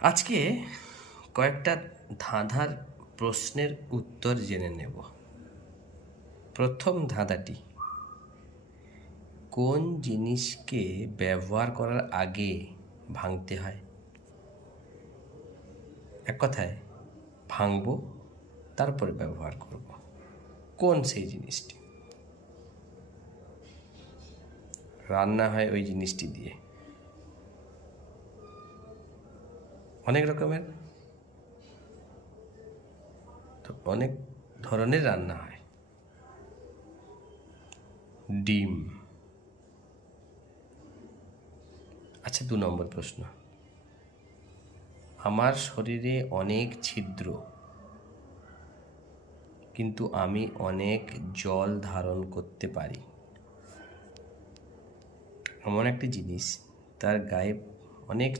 আজকে কয়েকটা ধাঁধার প্রশ্নের উত্তর জেনে নেব। প্রথম ধাঁধাটি, কোন জিনিসকে ব্যবহার করার আগে ভাঙতে হয়? এক কথায়, ভাঙবো তারপরে ব্যবহার করব। কোন সেই জিনিসটি? রান্না হয় ওই জিনিসটি দিয়ে। অনেক রকমের, অনেক ধরনের রান্না হয়। ডিম। আচ্ছা, 2 নম্বর প্রশ্ন, আমার শরীরে অনেক ছিদ্র, কিন্তু আমি অনেক জল ধারণ করতে পারি। এমন একটি জিনিস, তার গায়ে অনেক